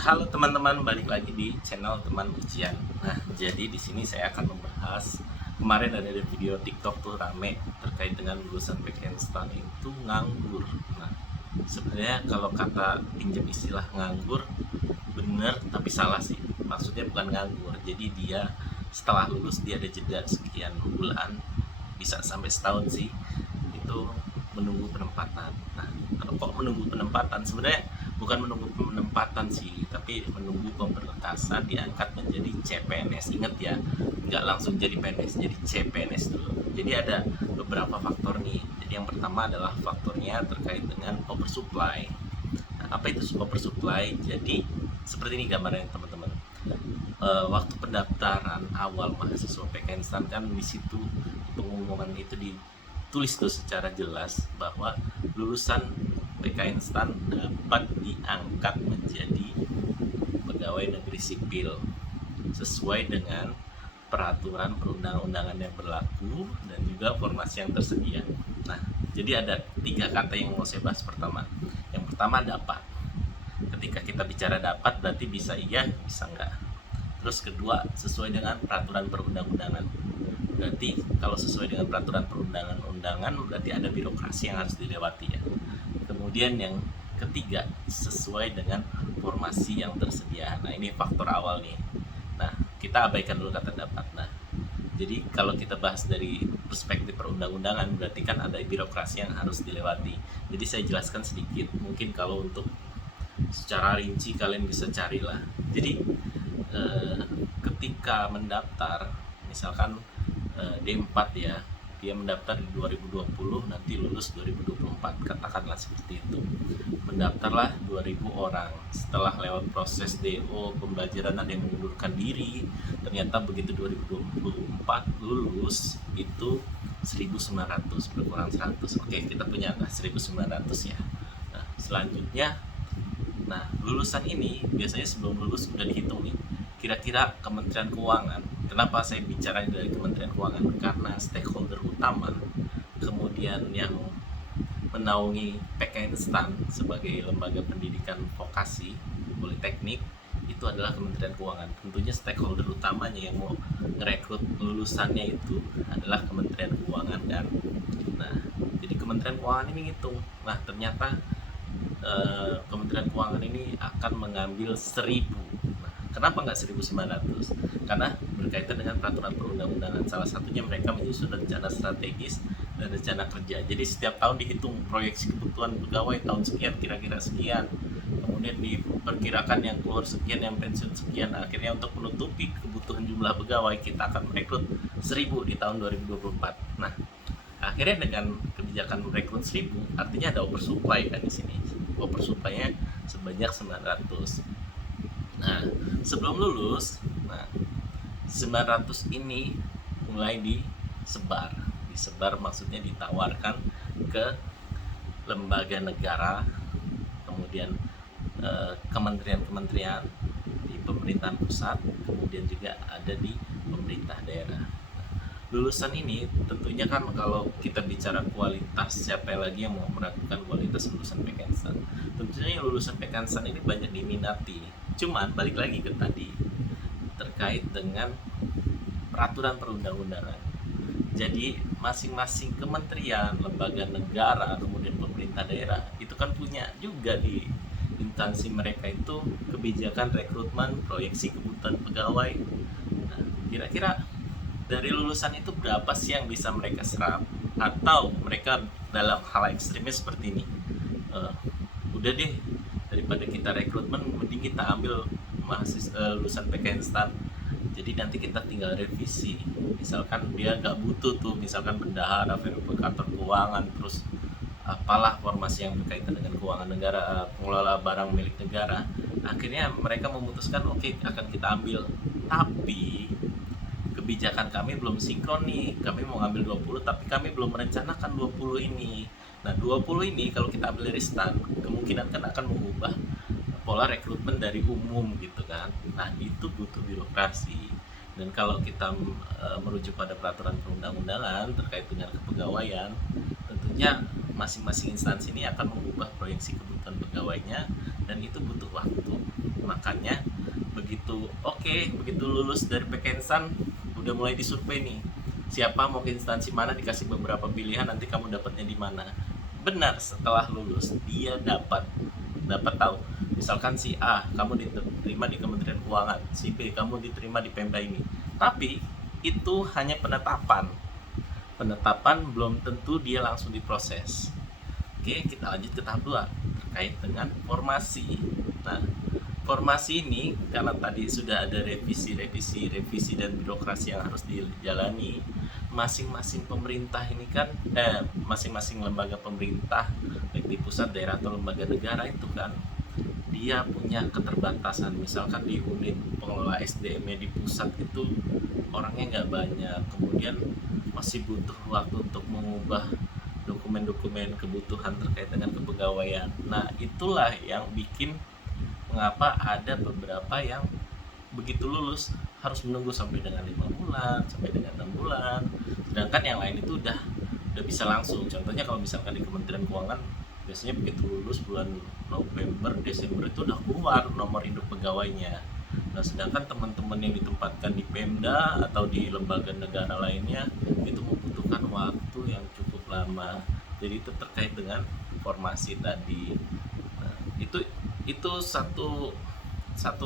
Halo teman-teman, balik lagi di channel teman ujian. Nah, jadi di sini saya akan membahas kemarin ada di video TikTok tuh rame terkait dengan lulusan Bekenstan itu nganggur. Nah, sebenarnya kalau kata pinjam istilah nganggur bener tapi salah sih. Maksudnya bukan nganggur. Jadi dia setelah lulus dia ada jeda sekian bulan, bisa sampai setahun sih. Itu menunggu penempatan. Nah, kalau kok menunggu penempatan sebenarnya bukan menunggu penempatan sih, tapi menunggu pemberkasan diangkat menjadi CPNS. Ingat ya, nggak langsung jadi PNS, jadi CPNS dulu. Jadi ada beberapa faktor nih. Jadi yang pertama adalah faktornya terkait dengan oversupply. Nah, apa itu oversupply? Jadi seperti ini gambarnya teman-teman. Waktu pendaftaran awal mahasiswa PKN kan di situ pengumuman itu ditulis tuh secara jelas bahwa lulusan PKN STAN dapat diangkat menjadi pegawai negeri sipil sesuai dengan peraturan perundang-undangan yang berlaku dan juga formasi yang tersedia. Nah, jadi ada 3 kata yang mau saya bahas pertama. Yang pertama dapat. Ketika kita bicara dapat berarti bisa iya, bisa enggak. Terus kedua, sesuai dengan peraturan perundang-undangan. Berarti kalau sesuai dengan peraturan perundang-undangan berarti ada birokrasi yang harus dilewati ya. Kemudian yang ketiga, sesuai dengan formasi yang tersedia. Nah, ini faktor awal nih. Nah, kita abaikan dulu kata dapat. Nah, jadi kalau kita bahas dari perspektif perundang-undangan berarti kan ada birokrasi yang harus dilewati. Jadi saya jelaskan sedikit. Mungkin kalau untuk secara rinci kalian bisa carilah. Jadi ketika mendaftar misalkan D4 ya, dia mendaftar di 2020 nanti lulus 2024 katakanlah seperti itu. Mendaftarlah 2000 orang, setelah lewat proses DO pembelajaran ada yang mengundurkan diri, ternyata begitu 2024 lulus itu 1900 berkurang 100. Oke, kita punya angka 1900 ya. Nah, selanjutnya lulusan ini biasanya sebelum lulus sudah dihitung nih kira-kira Kementerian Keuangan. Kenapa saya bicara dari Kementerian Keuangan? Karena stakeholder utama, kemudian yang menaungi PKN STAN sebagai lembaga pendidikan vokasi politeknik itu adalah Kementerian Keuangan. Tentunya stakeholder utamanya yang mau merekrut lulusannya itu adalah Kementerian Keuangan kan. Nah, jadi Kementerian Keuangan ini ngitung. Nah, ternyata Kementerian Keuangan ini akan mengambil 1000. Nah, kenapa nggak 1900? Karena berkaitan dengan peraturan perundang-undangan. Salah satunya mereka menyusun rencana strategis dan rencana kerja. Jadi setiap tahun dihitung proyeksi kebutuhan pegawai tahun sekian kira-kira sekian. Kemudian diperkirakan yang keluar sekian, yang pensiun sekian. Akhirnya untuk menutupi kebutuhan jumlah pegawai kita akan merekrut 1000 di tahun 2024. Nah, akhirnya dengan kebijakan merekrut 1000 artinya ada oversupply kan di sini. Oversupply-nya sebanyak 900. Nah, sebelum lulus, 900 ini mulai disebar. Disebar maksudnya ditawarkan ke lembaga negara, kemudian kementerian-kementerian di pemerintahan pusat, kemudian juga ada di pemerintah daerah. Lulusan ini tentunya kan kalau kita bicara kualitas, siapa lagi yang mau meragukan kualitas lulusan PKN tentunya lulusan PKN ini banyak diminati. Cuman balik lagi ke tadi terkait dengan peraturan perundang-undangan. Jadi masing-masing kementerian, lembaga negara, kemudian pemerintah daerah itu kan punya juga di instansi mereka itu kebijakan rekrutmen, proyeksi kebutuhan pegawai. Nah, kira-kira dari lulusan itu berapa sih yang bisa mereka serap? Atau mereka dalam hal ekstrimnya seperti ini, udah deh daripada kita rekrutmen mending kita ambil mahasiswa lulusan PKN STAN, jadi nanti kita tinggal revisi. Misalkan dia nggak butuh tuh misalkan bendahara, verifikator keuangan, terus apalah formasi yang berkaitan dengan keuangan negara, pengelola barang milik negara, akhirnya mereka memutuskan oke, akan kita ambil. Tapi kebijakan kami belum sinkron nih, kami mau ngambil 20 tapi kami belum merencanakan 20 ini. Nah, 20 ini kalau kita ambil dari STAN kemungkinan kan akan mengubah pola rekrutmen dari umum gitu kan. Nah, itu butuh birokrasi. Dan kalau kita merujuk pada peraturan perundang-undangan terkait dengan kepegawaian, tentunya masing-masing instansi ini akan mengubah proyeksi kebutuhan pegawainya dan itu butuh waktu. Makanya begitu lulus dari Pekensan udah mulai disurvei nih, siapa mau ke instansi mana, dikasih beberapa pilihan, nanti kamu dapatnya di mana. Benar, setelah lulus dia dapat tahu, misalkan si A kamu diterima di Kementerian Keuangan, si B kamu diterima di Pemda ini. Tapi itu hanya penetapan, belum tentu dia langsung diproses. Oke, kita lanjut ke tahap 2 terkait dengan formasi. Nah, formasi ini karena tadi sudah ada revisi dan birokrasi yang harus dijalani, masing-masing pemerintah ini kan masing-masing lembaga pemerintah baik di pusat, daerah atau lembaga negara itu kan dia punya keterbatasan. Misalkan di unit pengelola SDM-nya di pusat itu orangnya nggak banyak, kemudian masih butuh waktu untuk mengubah dokumen-dokumen kebutuhan terkait dengan kepegawaian. Nah, itulah yang bikin mengapa ada beberapa yang begitu lulus harus menunggu sampai dengan 5 bulan, sampai dengan 6 bulan, sedangkan yang lain itu udah bisa langsung. Contohnya kalau misalkan di Kementerian Keuangan biasanya begitu lulus bulan November, Desember itu udah keluar nomor induk pegawainya. Nah, sedangkan teman-teman yang ditempatkan di Pemda atau di lembaga negara lainnya itu membutuhkan waktu yang cukup lama. Jadi itu terkait dengan formasi tadi. Nah, itu satu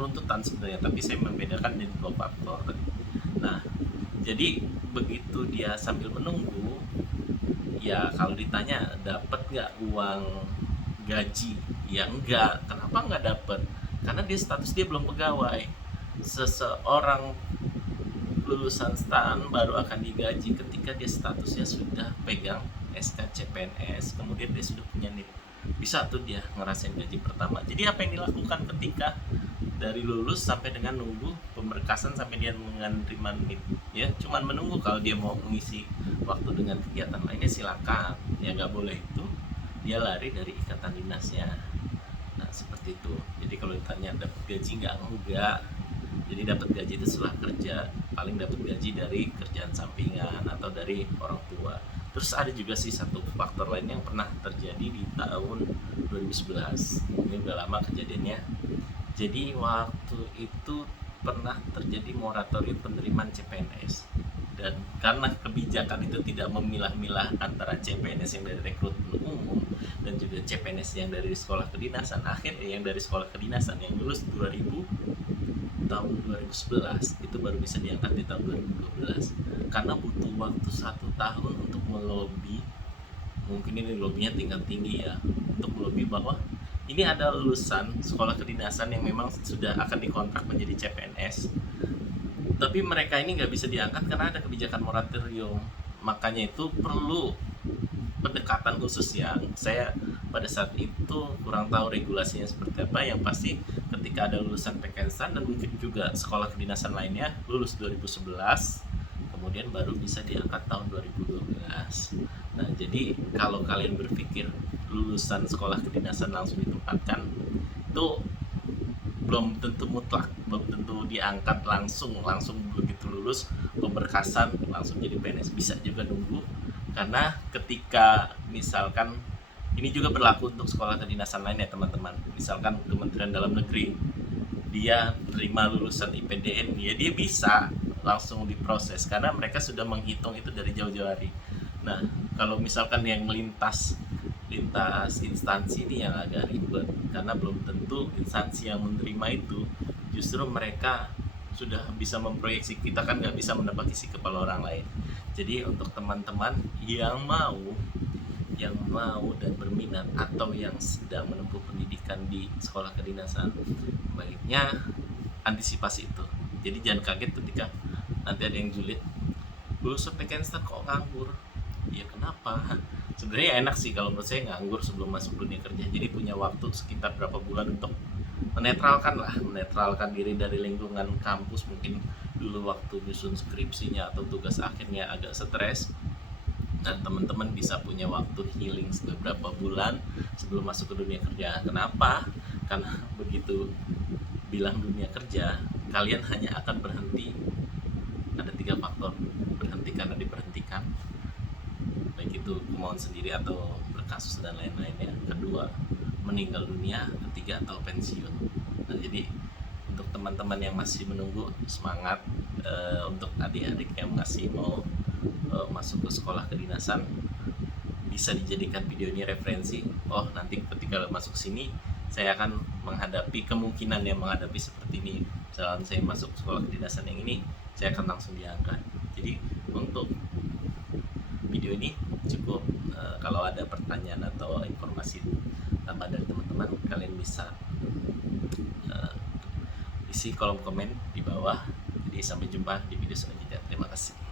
runtutan sebenarnya, tapi saya membedakan dari 2 faktor tadi. Nah, jadi begitu dia sambil menunggu, ya kalau ditanya dapat nggak uang gaji, ya enggak. Kenapa nggak dapat? Karena dia status dia belum pegawai. Seseorang lulusan STAN baru akan digaji ketika dia statusnya sudah pegang SK CPNS, kemudian dia sudah punya NIP. Bisa tuh dia ngerasain gaji pertama. Jadi apa yang dilakukan ketika dari lulus sampai dengan nunggu pemberkasan sampai dia menerima NIP, ya cuman menunggu. Kalau dia mau mengisi waktu dengan kegiatan lainnya silakan, ya nggak boleh itu dia lari dari ikatan dinasnya. Nah, seperti itu. Jadi kalau ditanya dapat gaji enggak. Jadi dapat gaji itu setelah kerja, paling dapat gaji dari kerjaan sampingan atau dari orang tua. Terus ada juga sih satu faktor lain yang pernah terjadi di tahun 2011. Ini udah lama kejadiannya. Jadi waktu itu pernah terjadi moratorium penerimaan CPNS. Dan karena kebijakan itu tidak memilah-milah antara CPNS yang dari rekrutmen umum dan juga CPNS yang dari sekolah kedinasan, akhirnya yang dari sekolah kedinasan yang lulus tahun 2011 itu baru bisa diangkat di tahun 2012 karena butuh waktu 1 tahun untuk melobi. Mungkin ini lobbynya tingkat tinggi ya, untuk melobi bahwa ini ada lulusan sekolah kedinasan yang memang sudah akan dikontrak menjadi CPNS, tapi mereka ini nggak bisa diangkat karena ada kebijakan moratorium. Makanya itu perlu pendekatan khusus yang saya pada saat itu kurang tahu regulasinya seperti apa. Yang pasti ketika ada lulusan Pekensan dan mungkin juga sekolah kedinasan lainnya lulus 2011 kemudian baru bisa diangkat tahun 2012. Nah, jadi kalau kalian berpikir lulusan sekolah kedinasan langsung ditempatkan, itu belum tentu mutlak, belum tentu diangkat langsung begitu lulus pemberkasan langsung jadi PNS. Bisa juga nunggu, karena ketika misalkan ini juga berlaku untuk sekolah kedinasan lain ya teman-teman. Misalkan Kementerian Dalam Negeri dia terima lulusan IPDN, ya dia bisa langsung diproses karena mereka sudah menghitung itu dari jauh-jauh hari. Nah, kalau misalkan yang lintas instansi ini yang agak ribet karena belum tentu instansi yang menerima itu justru mereka sudah bisa memproyeksi. Kita kan nggak bisa menebak isi kepala orang lain. Jadi untuk teman-teman yang mau dan berminat atau yang sedang menempuh pendidikan di sekolah kedinasan, baiknya antisipasi itu. Jadi jangan kaget ketika nanti ada yang julid, lulus Pekensan kok nganggur. Ya kenapa? Sebenarnya enak sih kalau menurut saya nganggur sebelum masuk dunia kerja. Jadi punya waktu sekitar berapa bulan untuk menetralkan diri dari lingkungan kampus. Mungkin dulu waktu nyusun skripsinya atau tugas akhirnya agak stres, dan teman-teman bisa punya waktu healing beberapa bulan sebelum masuk ke dunia kerja. Kenapa? Karena begitu bilang dunia kerja, kalian hanya akan berhenti. Ada 3 faktor: berhenti karena diberhentikan, baik itu kemauan sendiri atau berkasus dan lain-lainnya; kedua, meninggal dunia; ketiga, atau pensiun. Nah, jadi teman-teman yang masih menunggu, semangat. Untuk adik-adik yang masih mau masuk ke sekolah kedinasan, bisa dijadikan video ini referensi. Oh, nanti ketika masuk sini saya akan menghadapi kemungkinan yang menghadapi seperti ini. Misalnya saya masuk sekolah kedinasan yang ini, saya akan langsung diangkat. Jadi untuk video ini cukup. Kalau ada pertanyaan atau informasi tambah dari teman-teman, kalian bisa isi kolom komen di bawah. Jadi sampai jumpa di video selanjutnya. Terima kasih.